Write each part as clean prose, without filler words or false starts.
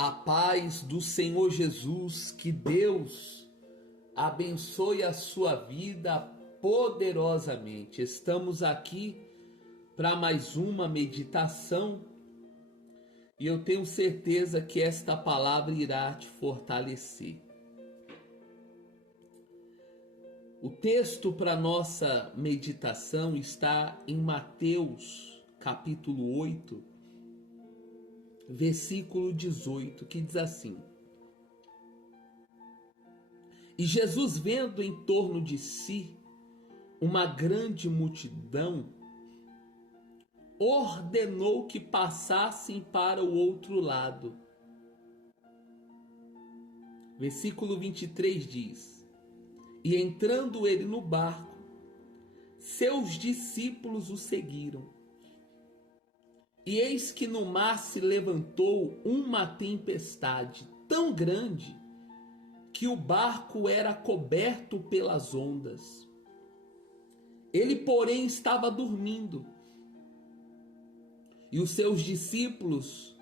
A paz do Senhor Jesus, que Deus abençoe a sua vida poderosamente. Estamos aqui para mais uma meditação e eu tenho certeza que esta palavra irá te fortalecer. O texto para nossa meditação está em Mateus, capítulo 8, versículo 18, que diz assim: E Jesus, vendo em torno de si uma grande multidão, ordenou que passassem para o outro lado. Versículo 23 diz: E entrando ele no barco, seus discípulos o seguiram. E eis que no mar se levantou uma tempestade tão grande que o barco era coberto pelas ondas. Ele, porém, estava dormindo. E os seus discípulos,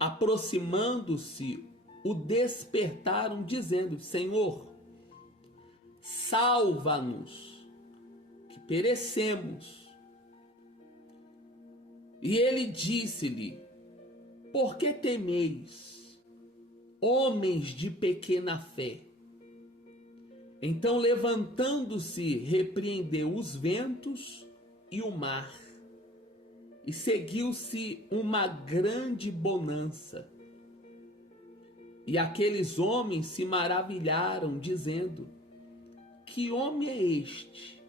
aproximando-se, o despertaram, dizendo: Senhor, salva-nos, que perecemos. E ele disse-lhe: Por que temeis, homens de pequena fé? Então, levantando-se, repreendeu os ventos e o mar, e seguiu-se uma grande bonança. E aqueles homens se maravilharam, dizendo: Que homem é este,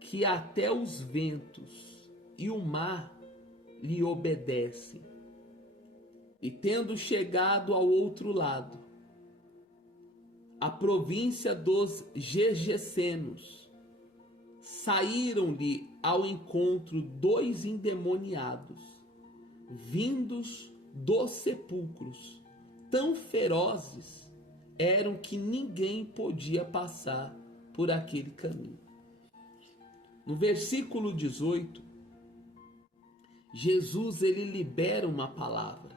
que até os ventos e o mar lhe obedecem? E tendo chegado ao outro lado, a província dos Gergesenos, saíram-lhe ao encontro dois endemoniados, vindos dos sepulcros, tão ferozes eram que ninguém podia passar por aquele caminho. No versículo 18, Jesus ele libera uma palavra.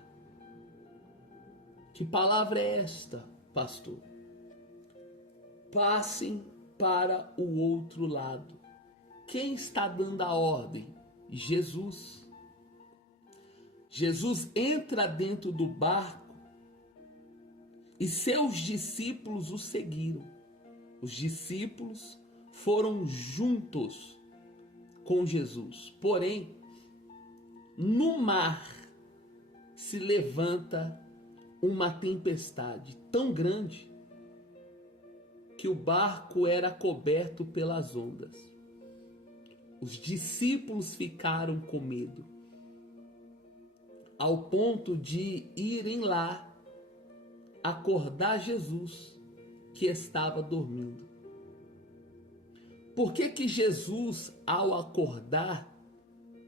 Que palavra é esta, pastor? Passem para o outro lado. Quem está dando a ordem? Jesus. Jesus entra dentro do barco e seus discípulos o seguiram. Os discípulos foram juntos com Jesus. Porém, no mar se levanta uma tempestade tão grande que o barco era coberto pelas ondas. Os discípulos ficaram com medo, ao ponto de irem lá acordar Jesus, que estava dormindo. Por que Jesus, ao acordar,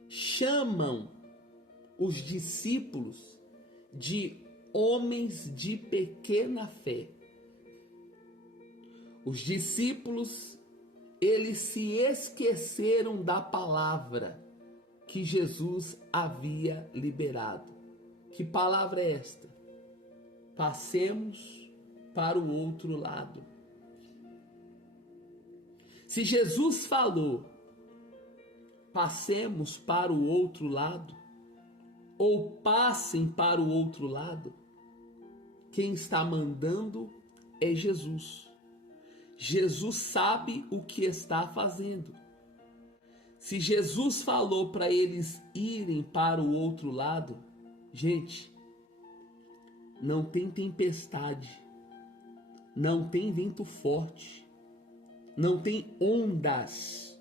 chamam os discípulos de homens de pequena fé? Os discípulos, eles se esqueceram da palavra que Jesus havia liberado. Que palavra é esta? Passemos para o outro lado. Se Jesus falou, passemos para o outro lado, ou passem para o outro lado, quem está mandando é Jesus. Jesus sabe o que está fazendo. Se Jesus falou para eles irem para o outro lado, gente, não tem tempestade, não tem vento forte, não tem ondas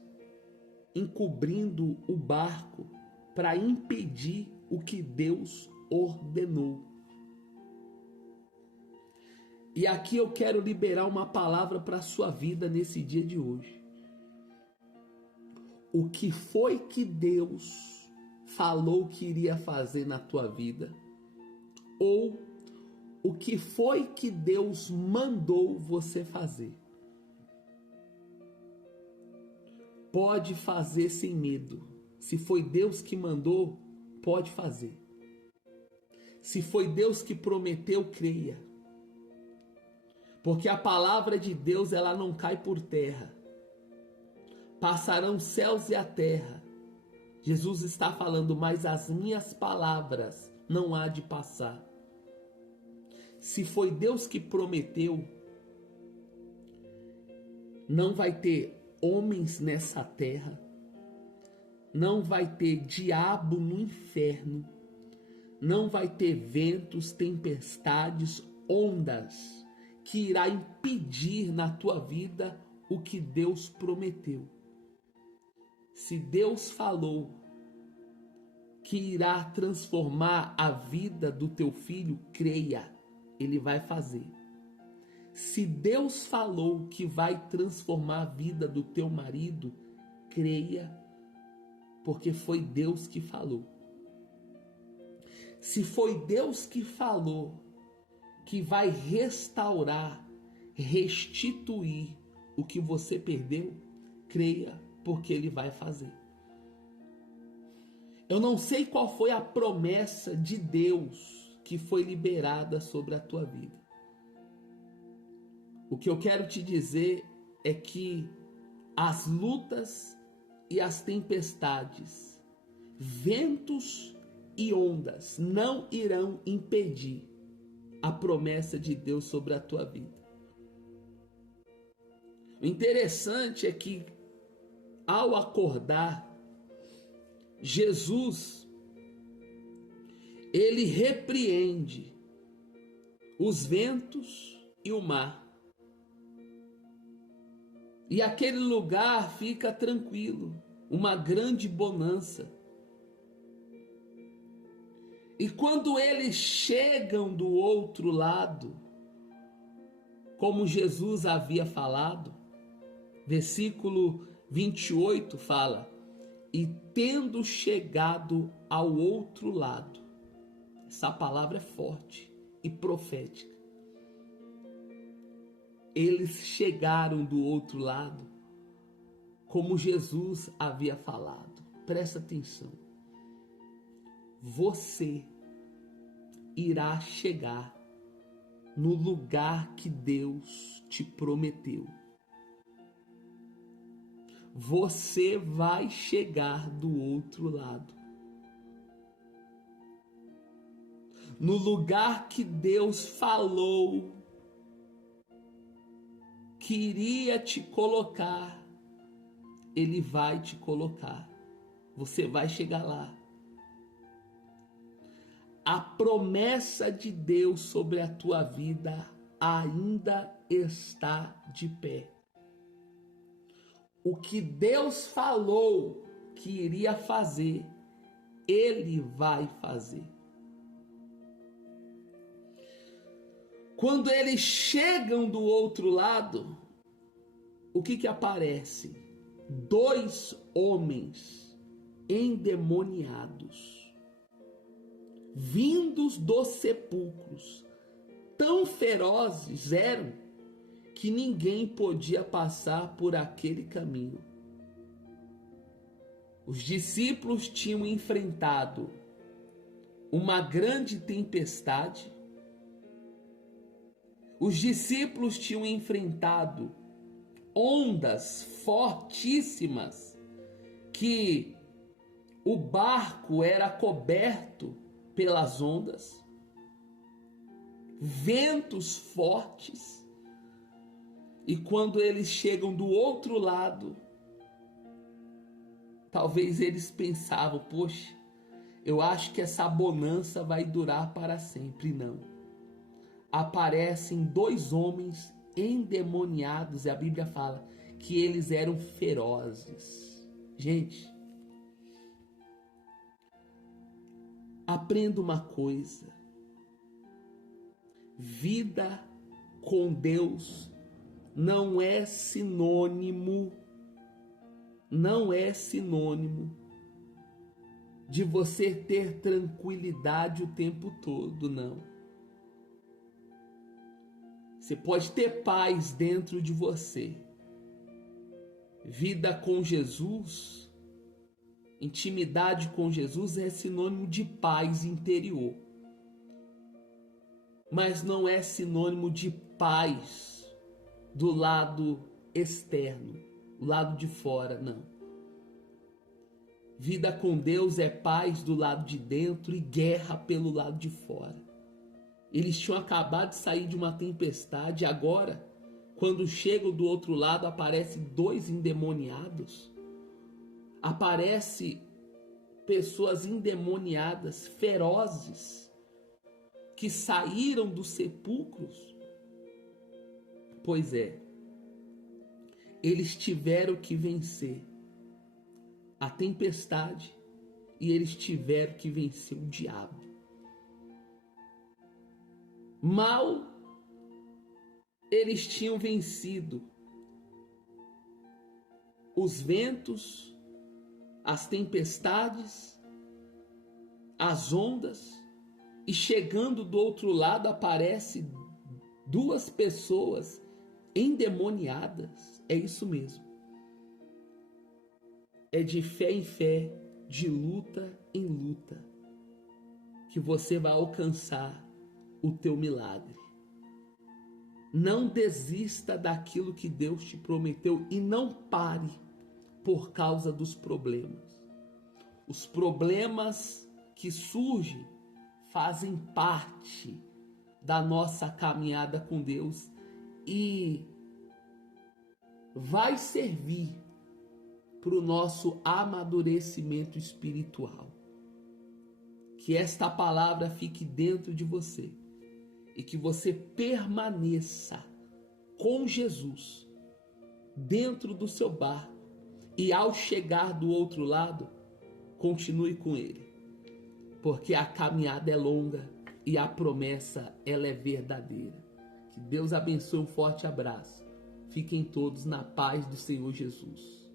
encobrindo o barco para impedir o que Deus ordenou. E aqui eu quero liberar uma palavra para a sua vida nesse dia de hoje. O que foi que Deus falou que iria fazer na tua vida? Ou o que foi que Deus mandou você fazer? Pode fazer sem medo. Se foi Deus que mandou, pode fazer. Se foi Deus que prometeu, creia. Porque a palavra de Deus, ela não cai por terra. Passarão os céus e a terra. Jesus está falando, mas as minhas palavras não há de passar. Se foi Deus que prometeu, não vai ter homens nessa terra, não vai ter diabo no inferno, não vai ter ventos, tempestades, ondas que irá impedir na tua vida o que Deus prometeu. Se Deus falou que irá transformar a vida do teu filho, creia, Ele vai fazer. Se Deus falou que vai transformar a vida do teu marido, creia, porque foi Deus que falou. Se foi Deus que falou que vai restaurar, restituir o que você perdeu, creia, porque Ele vai fazer. Eu não sei qual foi a promessa de Deus que foi liberada sobre a tua vida. O que eu quero te dizer é que as lutas e as tempestades, ventos e ondas não irão impedir a promessa de Deus sobre a tua vida. O interessante é que, ao acordar, Jesus, ele repreende os ventos e o mar. E aquele lugar fica tranquilo, uma grande bonança. E quando eles chegam do outro lado, como Jesus havia falado, versículo 28 fala, e tendo chegado ao outro lado. Essa palavra é forte e profética. Eles chegaram do outro lado, como Jesus havia falado. Presta atenção. Você irá chegar no lugar que Deus te prometeu. Você vai chegar do outro lado. No lugar que Deus falou que iria te colocar, Ele vai te colocar. Você vai chegar lá. A promessa de Deus sobre a tua vida ainda está de pé. O que Deus falou que iria fazer, Ele vai fazer. Quando eles chegam do outro lado, o que aparece? 2 homens endemoniados, vindos dos sepulcros, tão ferozes eram que ninguém podia passar por aquele caminho. Os discípulos tinham enfrentado uma grande tempestade. Os discípulos tinham enfrentado ondas fortíssimas, que o barco era coberto pelas ondas, ventos fortes. E quando eles chegam do outro lado, talvez eles pensavam, poxa, eu acho que essa bonança vai durar para sempre. Não. Aparecem 2 homens endemoniados, e a Bíblia fala que eles eram ferozes. Gente, aprenda uma coisa. Vida com Deus não é sinônimo de você ter tranquilidade o tempo todo, não. Você pode ter paz dentro de você. Vida com Jesus, intimidade com Jesus é sinônimo de paz interior. mas não é sinônimo de paz do lado externo, do lado de fora, não. Vida com Deus é paz do lado de dentro e guerra pelo lado de fora. Eles tinham acabado de sair de uma tempestade, agora, quando chegam do outro lado, aparecem dois endemoniados. Aparecem pessoas endemoniadas, ferozes, que saíram dos sepulcros. Pois é, eles tiveram que vencer a tempestade e eles tiveram que vencer o diabo. Mal eles tinham vencido os ventos, as tempestades, as ondas, e chegando do outro lado aparece duas pessoas endemoniadas. É isso mesmo. É de fé em fé, de luta em luta, que você vai alcançar o teu milagre. Não desista daquilo que Deus te prometeu e não pare por causa dos problemas. Os problemas que surgem fazem parte da nossa caminhada com Deus e vai servir para o nosso amadurecimento espiritual. Que esta palavra fique dentro de você e que você permaneça com Jesus dentro do seu barco e ao chegar do outro lado, continue com ele, porque a caminhada é longa e a promessa ela é verdadeira. Que Deus abençoe, um forte abraço. Fiquem todos na paz do Senhor Jesus.